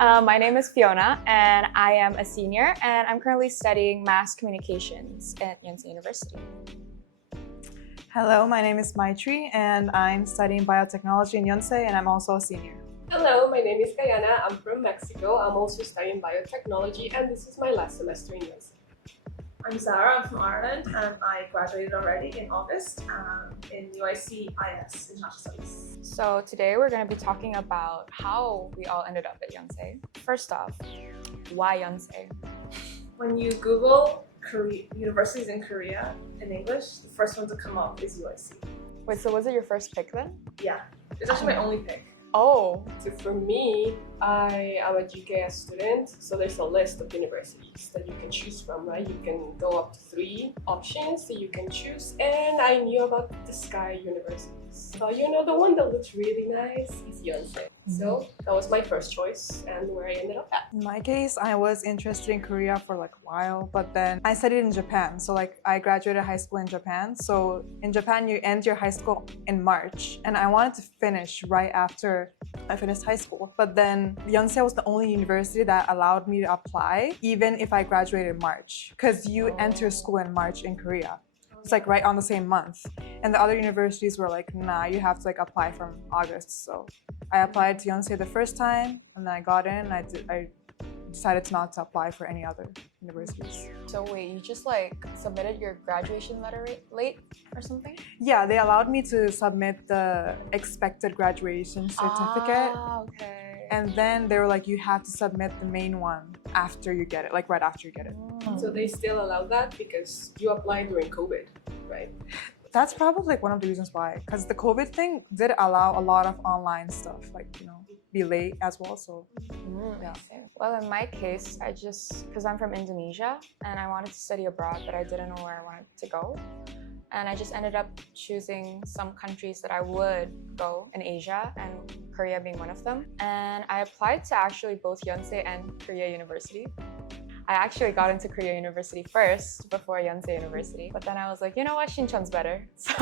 My name is Fiona, and I am a senior, and I'm currently studying mass communications at Yonsei University. Hello, my name is Mytri, and I'm studying biotechnology in Yonsei, and I'm also a senior. Hello, my name is Gahiana. I'm from Mexico. I'm also studying biotechnology, and this is my last semester in Yonsei. I'm Zara. I'm from Ireland, and I graduated already in August in UIC IS International Studies. So today we're going to be talking about how we all ended up at Yonsei. First off, why Yonsei? When you Google universities in Korea in English, the first one to come up is UIC. Wait, so was it your first pick then? Yeah, it's actually my only pick. Oh. So for me, I am a GKS student, so there's a list of universities that you can choose from, right? You can go up to 3 options that you can choose, and I knew about the Sky universities. So the one that looks really nice is Yonsei. So that was my first choice and where I ended up at. In my case, I was interested in Korea for a while, but then I studied in Japan. So I graduated high school in Japan. So in Japan, you end your high school in March, and I wanted to finish right after I finished high school. But then Yonsei was the only university that allowed me to apply, even if I graduated in March, because you enter school in March in Korea. It's right on the same month. And the other universities were like, nah, you have to apply from August. So I applied to Yonsei the first time, and then I got in, and I decided not to apply for any other universities. So wait, you just submitted your graduation letter late or something? Yeah, they allowed me to submit the expected graduation certificate. Ah, okay. And then they were like, you have to submit the main one after you get it, right after you get it. So they still allow that because you applied during COVID, right? That's probably one of the reasons why, because the COVID thing did allow a lot of online stuff, be late as well. So yeah. Well, in my case, because I'm from Indonesia and I wanted to study abroad, but I didn't know where I wanted to go. And I just ended up choosing some countries that I would go in Asia, and Korea being one of them. And I applied to actually both Yonsei and Korea University. I actually got into Korea University first before Yonsei University, but then I was like, you know what, Shincheon's better. So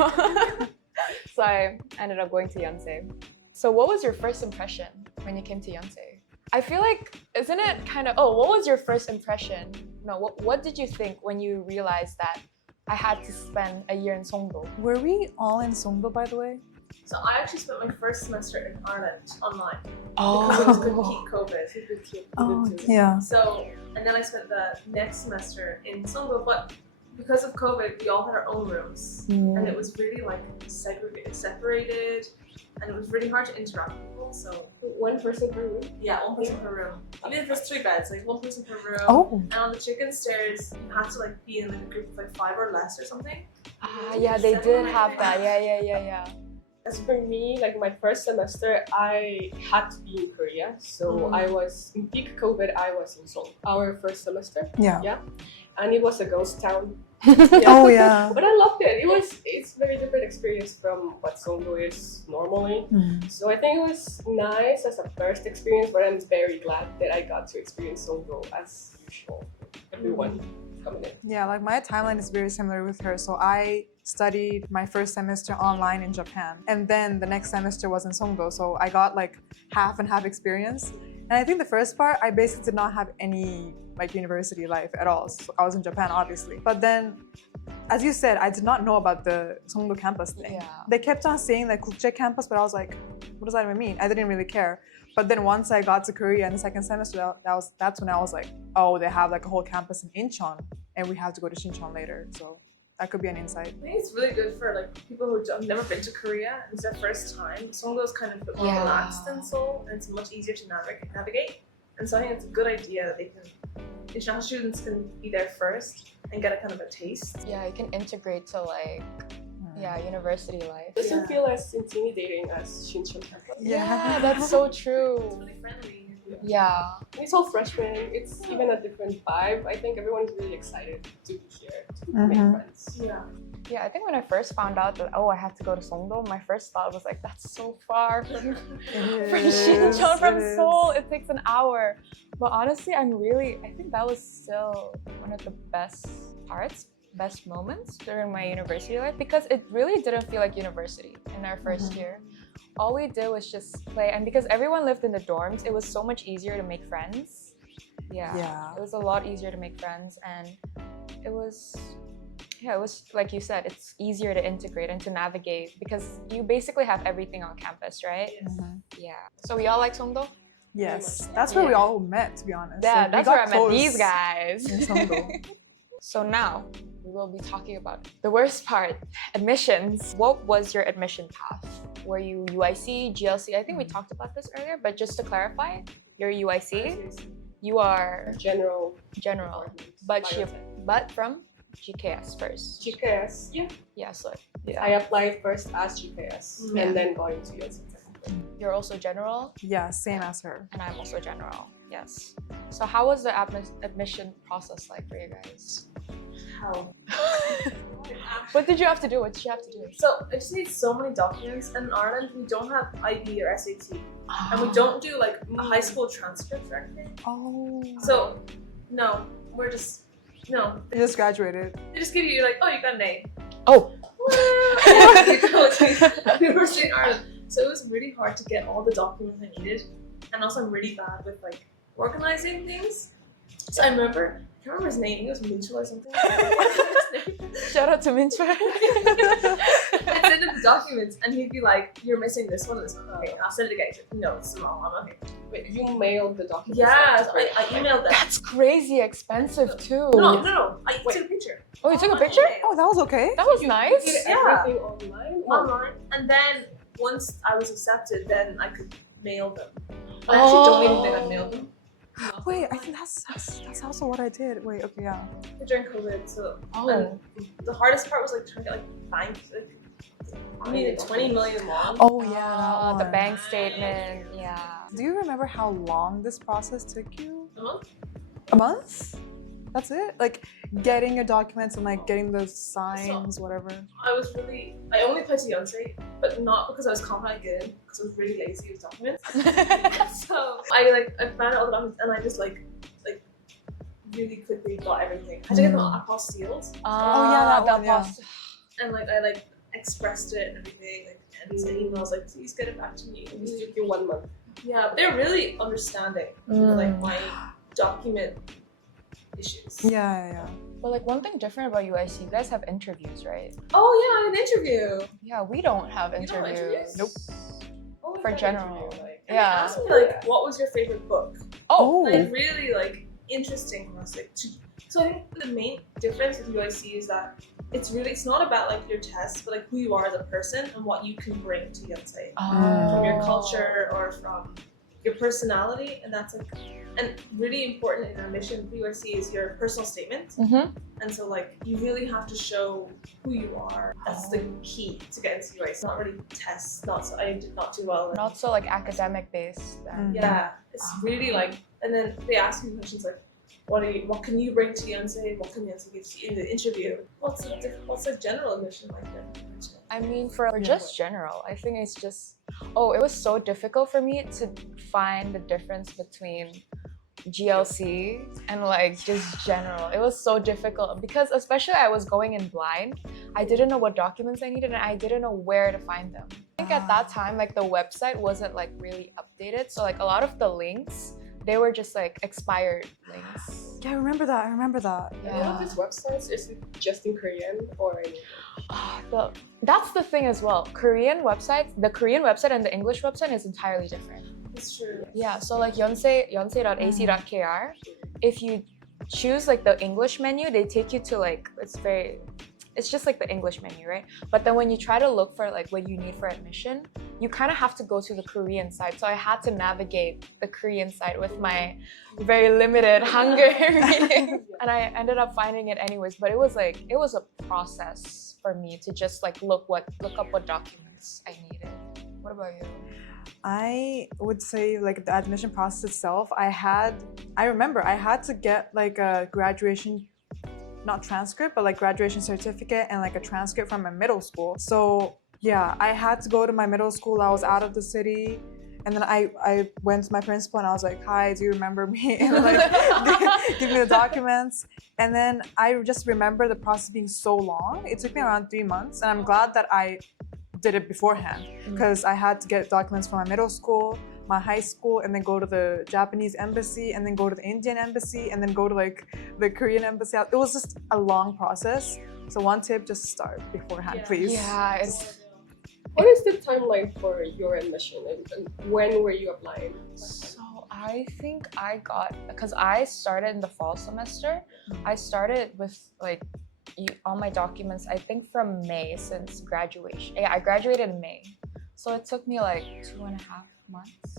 I ended up going to Yonsei. So what was your first impression when you came to Yonsei? I feel isn't it what was your first impression? No, what did you think when you realized that I had to spend a year in Songdo? Were we all in Songdo, by the way? So I actually spent my first semester in Ireland online. Oh. Because it was good keep COVID. Yeah. So, and then I spent the next semester in Songdo, but because of COVID, we all had our own rooms. And it was really separated, and it was really hard to interact with people. So one person per room? Yeah, one person per room. Even if it's 3 beds, one person per room. Oh. And on the chicken stairs, you had to be in a group of 5 or less or something. Yeah, they did have that. Yeah. As for me, my first semester, I had to be in Korea. So I was, in peak COVID, I was in Seoul. Our first semester. Yeah. And it was a ghost town. Oh, yeah. But I loved it. It's a very different experience from what Songdo is normally. So I think it was nice as a first experience, but I'm very glad that I got to experience Songdo as usual. Everyone coming in. Yeah, my timeline is very similar with her. So I studied my first semester online in Japan, and then the next semester was in Songdo. So I got half and half experience. And I think the first part, I basically did not have any university life at all. So I was in Japan, obviously. But then, as you said, I did not know about the Songdo campus thing. Yeah. They kept on saying Kukje campus, but I was like, what does that even mean? I didn't really care. But then once I got to Korea in the second semester, that's when I was like, oh, they have a whole campus in Incheon, and we have to go to Shincheon later. So that could be an insight. I think it's really good for people who have never been to Korea and it's their first time. Songdo is kind of a bit more relaxed than Seoul, and it's much easier to navigate. And so I think it's a good idea that international students can be there first and get a taste. Yeah, you can integrate to university life. It doesn't feel as intimidating as Shincheon campus. Yeah, that's so true. It's really friendly. Yeah. It's all freshmen. It's even a different vibe. I think everyone is really excited to be here, to make friends. Yeah, I think when I first found out that, I have to go to Songdo, my first thought was that's so far from Shincheon, from Seoul. It takes an hour. But honestly, I think that was still one of the best moments during my university life, because it really didn't feel like university in our first year. all we did was just play, and because everyone lived in the dorms, it was so much easier to make friends. Yeah. It was a lot easier to make friends, and it was like you said, it's easier to integrate and to navigate because you basically have everything on campus, right? Mhm. Yeah. So we all like Songdo? Yes, that's where we all met, to be honest. Yeah, Like, we that's got where I met close these guys. in Songdo. So now we will be talking about the worst part, admissions. What was your admission path? Were you UIC, GLC? I think we talked about this earlier, but just to clarify, you're UIC. You are General. but from GKS first. GKS. Yeah. Yeah, so I applied first as GKS and then going to Yonsei. you're also general, Yeah, same as her. and I'm also general. Yes. So how was the admission process like for you guys? How? What did you have to do? What did you have to do? So I just need so many documents, and in Ireland we don't have IB or SAT, and we don't do like a high school transcript or anything. Oh. So no, we're just no. You just graduated. They just give you like, oh, you got an A. Oh. You go to University in Ireland. So it was really hard to get all the documents I needed, and also I'm really bad with like organizing things. So I remember, I can't remember his name. He was Mytri or something. Shout out to Mytri. I'd send him the documents, and he'd be like, "You're missing this one and this one." Okay, I'll send it again. He's like, "No, it's wrong." I'm okay. Wait, you mailed the documents? Yeah, so I emailed them. That's crazy expensive too. No. I took a picture. Oh, you took a picture? Oh, that was okay. That was You nice. did Yeah. everything online? Online, and then once I was accepted, then I could mail them. I actually don't even think I mailed them. Wait, I think that's also what I did. Wait, okay, yeah. During COVID, so Oh. and the hardest part was like trying to get like bank. Like, I needed 20 million long. Oh yeah, that The one. bank statement. Yeah. Do you remember how long this process took you? Uh-huh. A month? That's it? Like getting your documents and like getting the signs, whatever. I only applied to Yonsei, but not because I was confident I'd get in, because I was really lazy with documents. So I found out all the documents, and I just like really quickly got everything. I had to get them apostilles, yeah, that one, yeah. and I expressed it and everything, and sent emails like, please get it back to me. It took you 1 month. Yeah, but they're really understanding with like my document issues. Yeah. But like one thing different about UIC, you guys have interviews, right? Oh yeah, I had an interview. Yeah, we don't have You don't have interviews. interviews? Nope. Oh, For I thought general. you like- And they Yeah. asked me like, what was your favorite book? Oh. Like really like interesting for us. So I think the main difference with UIC is that it's not about like your tests, but like who you are as a person and what you can bring to Yonsei from your culture or from your personality, and that's like, and really important in our mission for UIC is your personal statement. Mm-hmm. And so like you really have to show who you are. That's the key to get into UIC. It's not really tests. I did not do well. Not so like academic based. Then. Yeah, it's really like, and then they ask you questions like, what can you bring to Yonsei? What can Yonsei give to you in the interview? What's a general admission like then? I mean, for just general, I think it's just, it was so difficult for me to find the difference between GLC and like just general. It was so difficult because especially I was going in blind. I didn't know what documents I needed and I didn't know where to find them. I think at that time, like the website wasn't like really updated. So like a lot of the links, they were just like expired links. Yeah, I remember that. And all of these websites, is it just in Korean or in That's the thing as well. The Korean website and the English website is entirely different. It's true. Yeah, so like yonsei.ac.kr, if you choose like the English menu, they take you to like, it's just like the English menu, right? But then when you try to look for like what you need for admission, you kind of have to go to the Korean side. So I had to navigate the Korean side with my very limited Hangul reading. And I ended up finding it anyways, but it was a process for me to just like look up what documents I needed. What about you? I would say like the admission process itself, I remember I had to get like a graduation, not transcript, but like graduation certificate and like a transcript from my middle school. So yeah, I had to go to my middle school. I was out of the city. And then I went to my principal and I was like, hi, do you remember me? And like, give me the documents. And then I just remember the process being so long. It took me around 3 months. And I'm glad that I did it beforehand because I had to get documents from my middle school, my high school, and then go to the Japanese embassy, and then go to the Indian embassy, and then go to like the Korean embassy. It was just a long process. So one tip, just start beforehand, please. Yeah, it's What is the timeline for your admission and when were you applying? so I think I got, because I started in the fall semester, I started with like all my documents, I think from May, since graduation. Yeah, I graduated in May. So it took me like 2.5 months.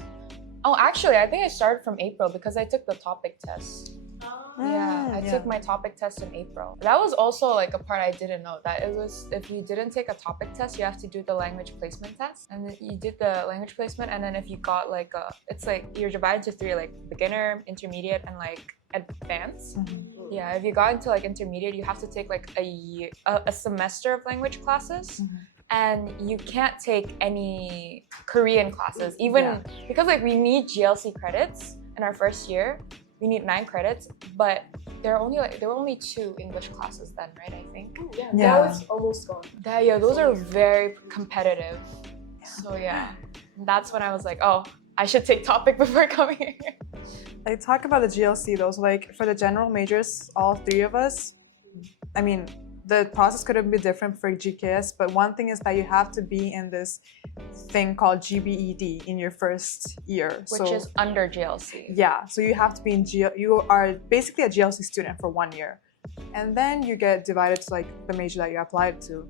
Oh, actually, I think I started from April because I took the topic test. Yeah, I took my topic test in April. That was also like a part I didn't know, that it was, if you didn't take a topic test, you have to do the language placement test. And then you did the language placement, and then if you got like it's like you're divided into 3, like beginner, intermediate, and like advanced. Yeah, if you got into like intermediate, you have to take like a semester of language classes. And you can't take any Korean classes, even because like we need GLC credits in our first year. We need 9 credits, but there were only 2 English classes then, right? I think. Yeah, now it's almost gone. Those are very competitive. So yeah, that's when I was like, oh, I should take topic before coming here. Like, talk about the GLC though. So like for the general majors, all 3 of us, I mean, the process could have been different for GKS, but one thing is that you have to be in this thing called GBED in your first year. Which is under GLC. Yeah, so you have to be in you are basically a GLC student for 1 year. And then you get divided to like the major that you applied to.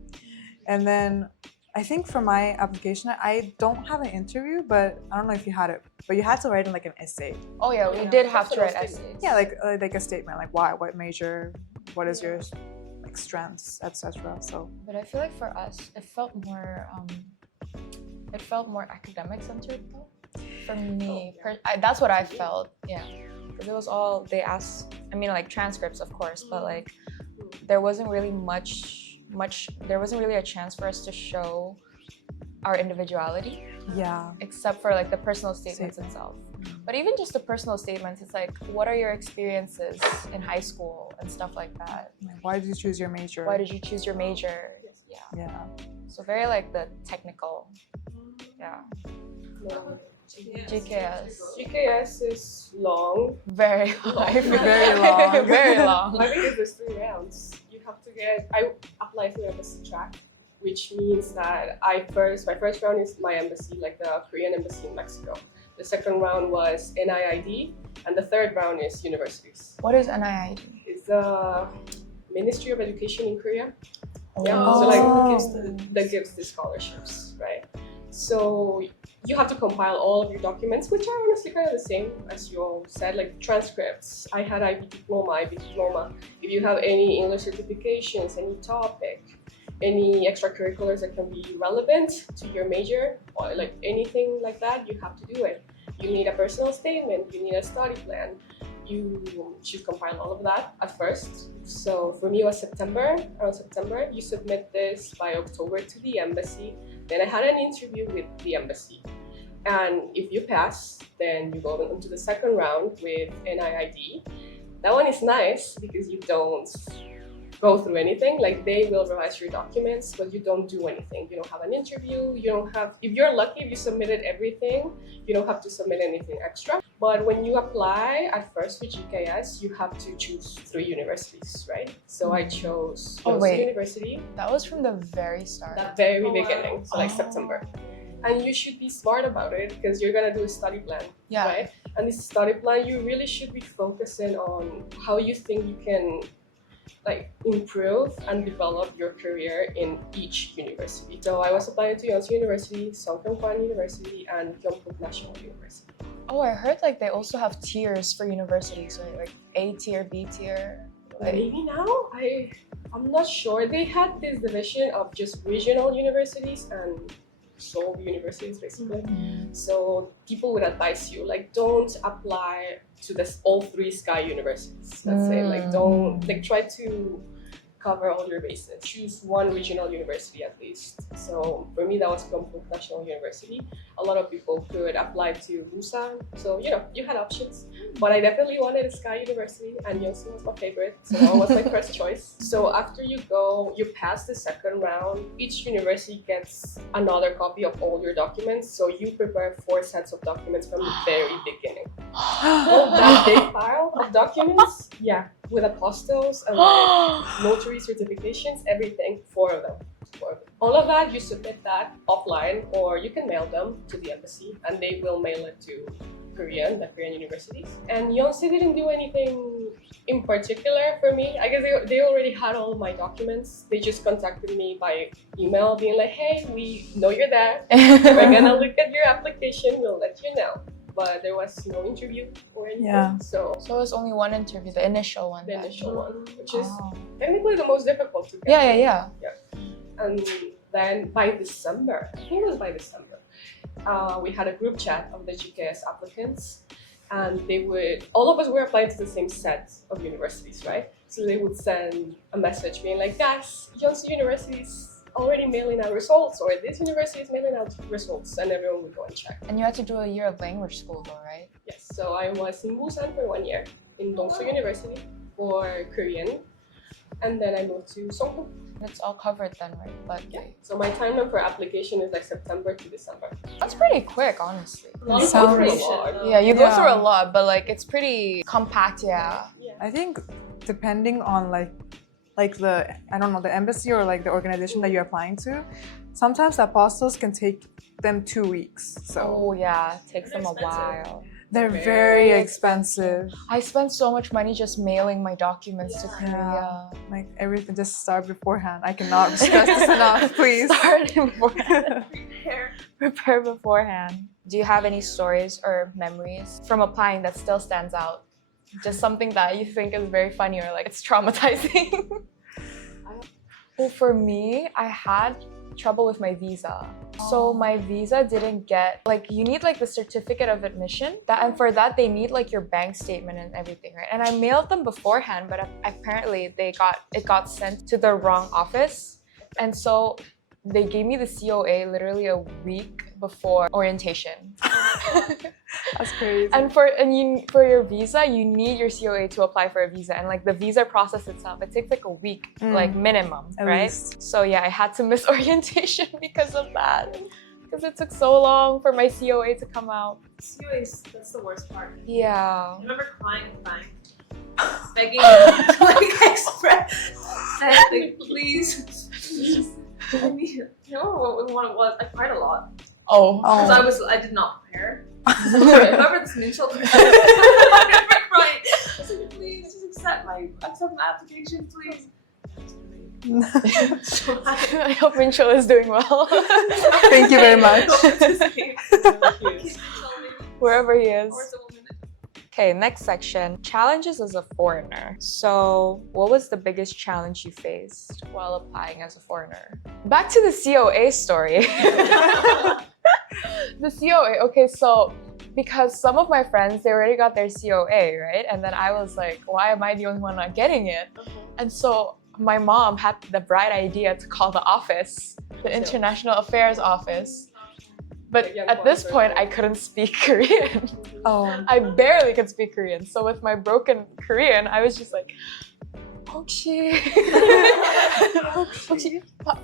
And then I think for my application, I don't have an interview, but I don't know if you had it, but you had to write in like an essay. Oh yeah, we did have to write essays. Yeah, like a statement, like why, what major, what is your like strengths, etc. So, but I feel like for us, it felt more academic centered though. For me, that's what I felt. Yeah, because it was all they asked. I mean, like transcripts, of course, but like there wasn't really much. There wasn't really a chance for us to show our individuality. Yeah. Except for like the personal statements itself. But even just the personal statements, it's like, what are your experiences in high school and stuff like that? Why did you choose your major? Why did you choose your major? Yeah. Yeah. So very like the technical. Yeah. GKS is long. Very long. Very long. Very long. I think there's 3 rounds. You have to I applied to embassy track, which means that my first round is my embassy, like the Korean embassy in Mexico. The second round was NIID, and the third round is universities. What is NIID? It's the Ministry of Education in Korea. Oh. Yeah, so like that gives the scholarships, right? So you have to compile all of your documents, which are honestly kind of the same as you all said, like transcripts. I had IB diploma. If you have any English certifications, any topic, any extracurriculars that can be relevant to your major, or like anything like that, you have to do it. You need a personal statement, you need a study plan. You should compile all of that at first. So for me, it was around September. You submit this by October to the embassy. Then I had an interview with the embassy. And if you pass, then you go into the second round with NIID. That one is nice because you don't go through anything. Like, they will revise your documents, but you don't do anything. You don't have an interview. You don't have, if you're lucky, if you submitted everything, you don't have to submit anything extra. But when you apply at first with GKS, you have to choose 3 universities, right? So I chose Yonsei University. That was from the very start. The very beginning, so like September. And you should be smart about it because you're gonna do a study plan, right? And this study plan, you really should be focusing on how you think you can like improve and develop your career in each university. So I was applying to Yonsei University, Songdo University, and Gyeongbuk National University. Oh, I heard like they also have tiers for universities, so like A tier, B tier. Like... Maybe now? I'm not sure. They had this division of just regional universities and Seoul universities, basically. So people would advise you, like, don't apply to all 3 Sky universities. Let's say, like, don't, like, try to cover all your bases. Choose 1 regional university at least. So for me, that was Gyeongbuk National University. a lot of people could apply to Busan. So, you know, you had options. But I definitely wanted Sky University, and Yonsei was my favorite. So that was my first choice. So after you go, you pass the second round. Each university gets another copy of all your documents. So you prepare 4 sets of documents from the very beginning. All that big pile of documents, yeah, with apostles and like notary certifications, everything, 4 of them. All of that, you submit that offline, or you can mail them to the embassy, and they will mail it to the Korean universities. And Yonsei didn't do anything in particular for me. I guess they already had all of my documents. They just contacted me by email, being like, hey, we know you're there. We're gonna look at your application, we'll let you know. But there was no interview or anything. Yeah. So it was only one interview, the initial one. The then. initial one, which is technically the most difficult to get. Yeah. And then by December, I think it was by December, we had a group chat of the GKS applicants, and all of us were applying to the same set of universities, right? So they would send a message being like, guys, Yonsei University is already mailing out results, or this university is mailing out results, and everyone would go and check. And you had to do a year of language school though, right? Yes, so I was in Busan for 1 year, in Yonsei University for Korean, and then I moved to Songdo. It's all covered then, right? But Yeah. So my timeline for application is like September to December. that's pretty quick, honestly. A lot of Sounds- preparation, though. Yeah, you go Yeah. through a lot, but like it's pretty compact, yeah. I think depending on like the, I don't know, the embassy or like the organization that you're applying to, sometimes the apostles can take them 2 weeks. So Oh yeah, it takes They're them a expensive. while. they're Very very expensive. I spent so much money just mailing my documents to Korea. Like everything, just start beforehand. I cannot stress this enough, please. Start beforehand. Prepare. Prepare beforehand. Do you have any stories or memories from applying that still stands out? Just something that you think is very funny or like it's traumatizing? Well, for me, I had trouble with my visa. So my visa didn't get, like, you need like the certificate of admission, and for that they need like your bank statement and everything, right? And I mailed them beforehand, but apparently it got sent to the wrong office, and so they gave me the COA literally a week before orientation. That's crazy. And for your visa, you need your COA to apply for a visa, and like the visa process itself, it takes like a week, like minimum, At right? least. So yeah, I had to miss orientation because of that, because it took so long for my COA to come out. That's the worst part. Yeah. I remember crying at the bank, begging them to like express, saying like, please, just, I need, you know what it was? I cried a lot Oh. because I did not prepare. Remember this mutual? I remember crying. I was like, please just accept my application, please. So I hope Minchul is doing well. Thank you very much. Wherever he is. Okay, next section. Challenges as a foreigner. So, what was the biggest challenge you faced while applying as a foreigner? Back to the COA story. The COA, okay, so because some of my friends, they already got their COA, right? And then I was like, why am I the only one not getting it? And so my mom had the bright idea to call the office, the International Affairs office. But at this point, I couldn't speak Korean. Oh. I barely could speak Korean. So with my broken Korean, I was just like, 혹시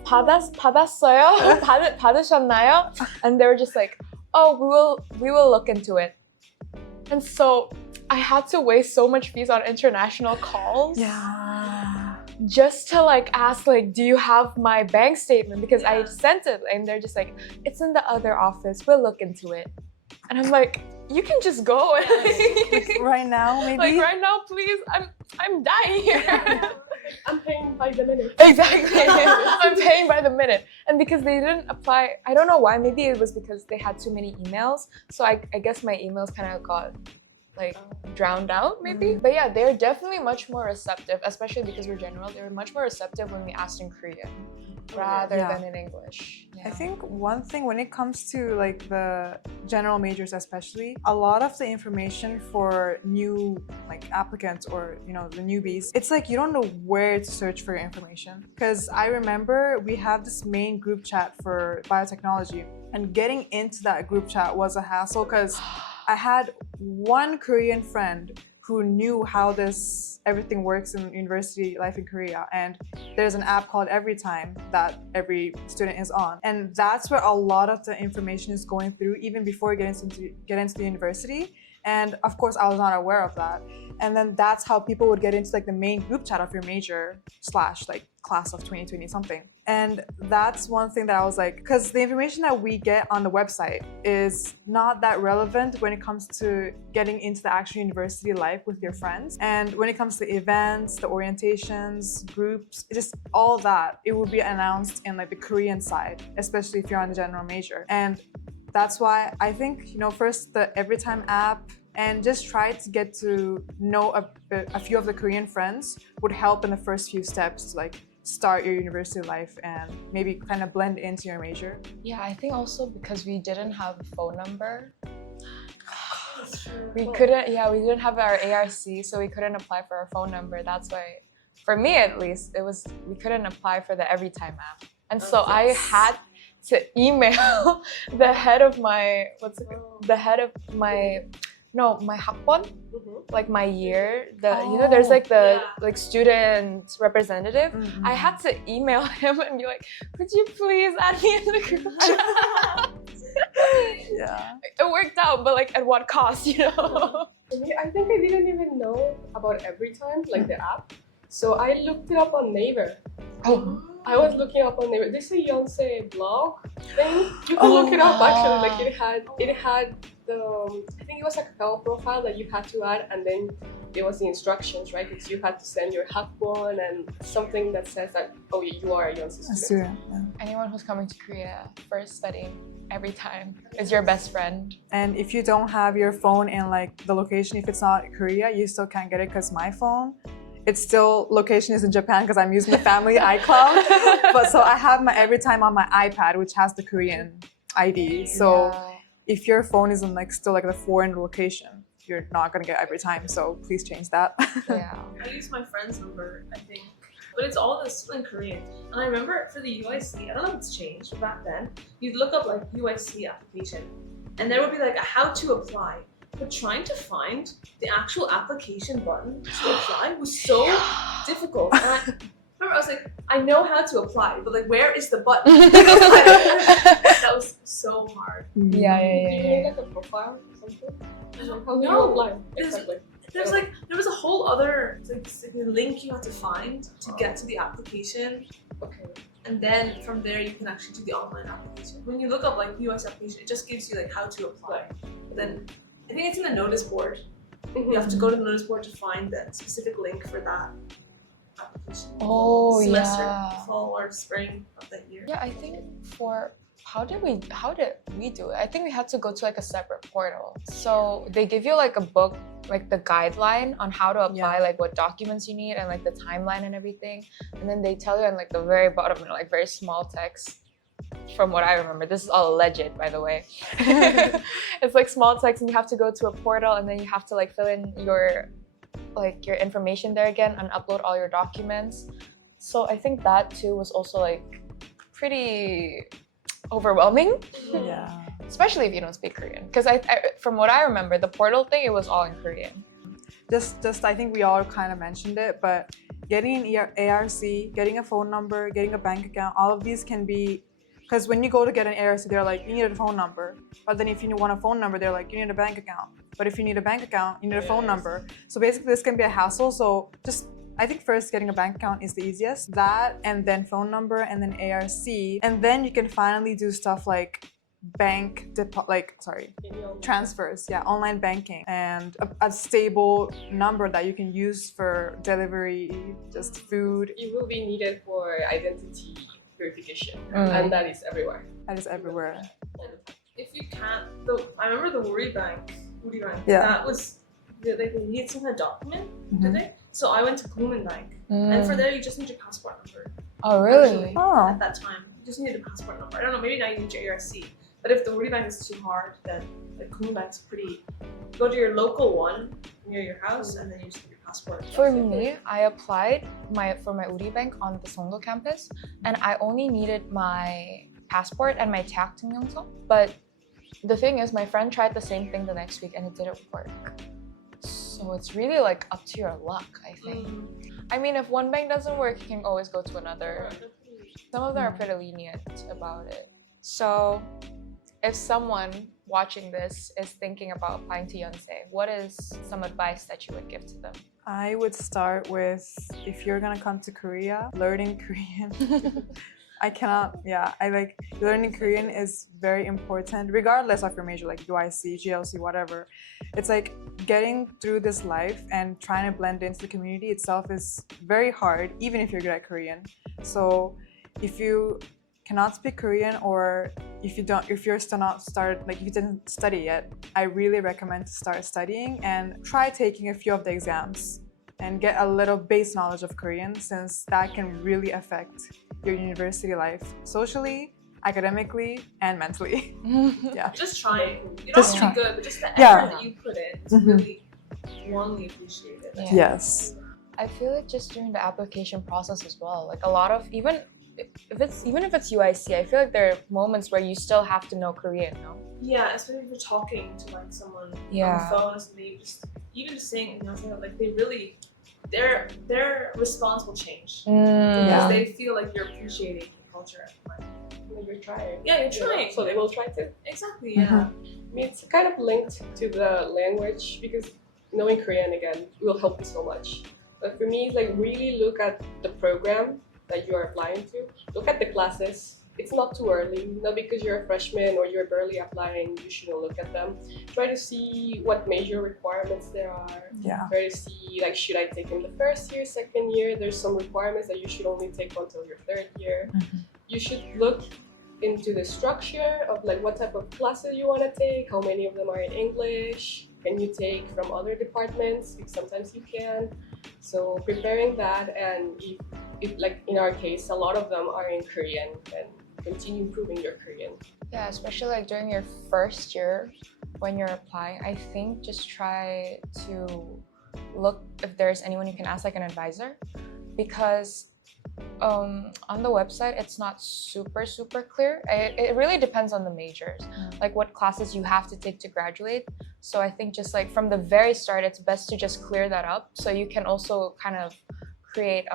받았어요? 받으셨나요? And they were just like, oh, we will look into it. And so I had to waste so much fees on international calls. Yeah. Just to like ask, like, do you have my bank statement? Because I sent it and they're just like, it's in the other office, we'll look into it. And I'm like, you can just go. Like, right now, maybe? Like right now, please, I'm dying here. I'm paying by the minute. Exactly. I'm paying by the minute. And because they didn't apply, I don't know why, maybe it was because they had too many emails. So I guess my emails kind of got like drowned out maybe. But yeah, they're definitely much more receptive, especially because we're general. They were much more receptive when we asked in Korean rather than in English. I think one thing when it comes to like the general majors especially, a lot of the information for new like applicants or the newbies, it's like you don't know where to search for your information. Because I remember we have this main group chat for biotechnology, And getting into that group chat was a hassle because I had one Korean friend who knew how everything works in university life in Korea, and there's an app called Everytime that every student is on, and that's where a lot of the information is going through even before you get into the university. And of course I was not aware of that, and then that's how people would get into like the main group chat of your major / like class of 2020 something. And that's one thing that I was like, because the information that we get on the website is not that relevant when it comes to getting into the actual university life with your friends. And when it comes to events, the orientations, groups, just all that, it will be announced in like the Korean side, especially if you're on the general major. And that's why I think, first the Everytime app, and just try to get to know a few of the Korean friends would help in the first few steps to like start your university life and maybe kind of blend into your major. Yeah, I think also because we didn't have a phone number. That's true. We didn't have our ARC, so we couldn't apply for our phone number. That's why, for me at least, we couldn't apply for the Everytime app. And so I had to email the head of my, my 학번, like my year, there's like the like student representative. I had to email him and be like, could you please add me in the group chat? Yeah. It worked out, but like at what cost, I think I didn't even know about Everytime, like the app. So I looked it up on Naver. Oh. I was looking up on Naver. This is a Yonsei blog thing. You can look it up actually. Like it had the, I think it was like a Kakao profile that you had to add, and then there was the instructions, right? Because you had to send your hakbon and something that says that, oh, you are a Yonsei student. Anyone who's coming to Korea first studying Everytime is your best friend. And if you don't have your phone in like the location, if it's not Korea, you still can't get it, because my phone, it's still location is in Japan because I'm using the family iCloud. But so I have my Everytime on my iPad, which has the Korean ID. So if your phone is in like still like the foreign location, you're not gonna get Everytime. So please change that. Yeah. I use my friend's number, I think, but it's all still in Korean. And I remember for the UIC, I don't know if it's changed, but back then, you'd look up like UIC application, and there would be like a how to apply. But trying to find the actual application button to apply was so difficult. And I remember I was like, I know how to apply, but like, where is the button? That was so hard. Yeah. You need like a profile or something? Like, how do you apply? Exactly. There was a whole other like link you had to find to get to the application. Okay. And then from there you can actually do the online application. When you look up like US application, it just gives you like how to apply. But then I think it's in the notice board. You have to go to the notice board to find the specific link for that application. Oh, semester, yeah. fall or spring of that year. Yeah, I think how did we do it? I think we had to go to like a separate portal. So they give you like a book, like the guideline on how to apply, like what documents you need and like the timeline and everything. And then they tell you on like the very bottom in like very small text. From what I remember, this is all alleged, by the way. It's like small text, and you have to go to a portal, and then you have to like fill in your information there again and upload all your documents. So I think that too was also like pretty overwhelming. Yeah. Especially if you don't speak Korean, because I from what I remember, the portal thing, it was all in Korean. Just I think we all kind of mentioned it, but getting an ARC, getting a phone number, getting a bank account, all of these can be, because when you go to get an ARC, they're like, you need a phone number. But then if you want a phone number, they're like, you need a bank account. But if you need a bank account, you need a phone number. So basically this can be a hassle. So just, I think first getting a bank account is the easiest. That, and then phone number, and then ARC. And then you can finally do stuff like transfers, online banking, and a stable number that you can use for delivery, just food. It will be needed for identity verification, and that is everywhere. That is everywhere. If you can't, I remember the Uri Bank, Yeah. that was, they needed some kind of document, did they? So I went to Gluman Bank, and for there you just need your passport number. Oh, really? Actually, Oh. at that time, you just needed a passport number. I don't know, maybe now you need your ARC. But if the Uri Bank is too hard, then the Gluman Bank's pretty. Go to your local one near your house, and then you just get your passport. For me, I applied for my Uri Bank on the Songdo campus, and I only needed my passport and my tag to Yonsei. But the thing is, my friend tried the same thing the next week and it didn't work. So it's really like up to your luck, I think. I mean, if one bank doesn't work, you can always go to another. Some of them are pretty lenient about it. So if someone watching this is thinking about applying to Yonsei, what is some advice that you would give to them? I would start with, if you're gonna come to Korea, learning Korean. Learning Korean is very important, regardless of your major, like UIC, GLC, whatever. It's like getting through this life and trying to blend into the community itself is very hard, even if you're good at Korean. So if you cannot speak Korean, or if you're still not started, like you didn't study yet, I really recommend to start studying and try taking a few of the exams and get a little base knowledge of Korean, since that can really affect your university life socially, academically, and mentally. Yeah. Just trying. You don't Just have to try. be good, but just the effort that you put in is really warmly appreciated. Yeah. Yes. I feel like just during the application process as well, like a lot of, even if it's UIC, I feel like there are moments where you still have to know Korean, no? Yeah, especially if you're talking to like someone on Yeah. the phone or something, even just saying, like they really, their response will change because Yeah. they feel like you're appreciating the culture. You're trying. Yeah, you're trying. So they will try too. Exactly. Yeah. I mean, it's kind of linked to the language, because knowing Korean again will help you so much. But for me, like really look at the program that you are applying to. Look at the classes. It's not too early. Not because you're a freshman or you're barely applying, you shouldn't look at them. Try to see what major requirements there are. Yeah. Try to see, like, should I take in the first year, second year? There's some requirements that you should only take until your third year. You should look into the structure of like what type of classes you want to take, how many of them are in English, can you take from other departments, because sometimes you can. So preparing that, and if like in our case, a lot of them are in Korean, and continue improving your Korean. Yeah, especially like during your first year when you're applying, I think just try to look if there's anyone you can ask, like an advisor, because on the website it's not super clear. It really depends on the majors, like what classes you have to take to graduate. So I think just like from the very start, it's best to just clear that up, so you can also kind of create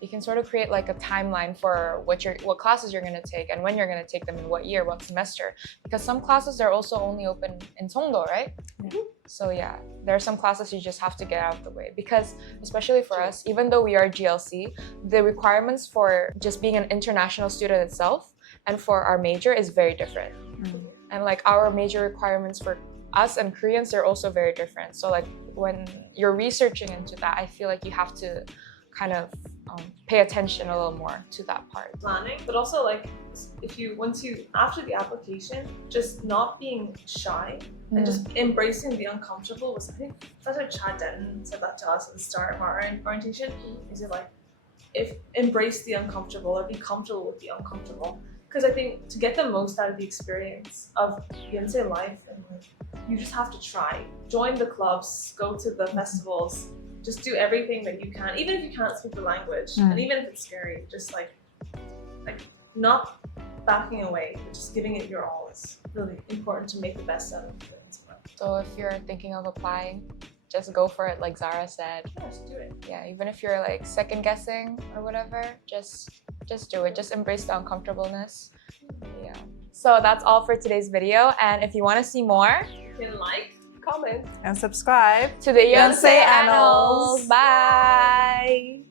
you can sort of create like a timeline for what classes you're going to take and when you're going to take them, in what year, what semester, because some classes are also only open in Songdo, right? So yeah, there are some classes you just have to get out of the way, because especially for us, even though we are GLC, the requirements for just being an international student itself and for our major is very different. And like our major requirements for us and Koreans are also very different. So like when you're researching into that, I feel like you have to kind of pay attention a little more to that part. Planning, but also like once you after the application, just not being shy and just embracing the uncomfortable was, I think Professor Chad Denton said that to us at the start of our orientation. Is it like, if embrace the uncomfortable or be comfortable with the uncomfortable, because I think to get the most out of the experience of Yonsei life, and like, you just have to try, join the clubs, go to the festivals. Just do everything that you can, even if you can't speak the language, and even if it's scary, just like not backing away, but just giving it your all is really important to make the best out of it. So if you're thinking of applying, just go for it, like Zara said. Yeah, just do it. Yeah, even if you're like second guessing or whatever, just do it. Just embrace the uncomfortableness. Yeah. So that's all for today's video, and if you want to see more, You can like, Comment. And subscribe to the Yonsei Yonsei Annals. Annals. Bye!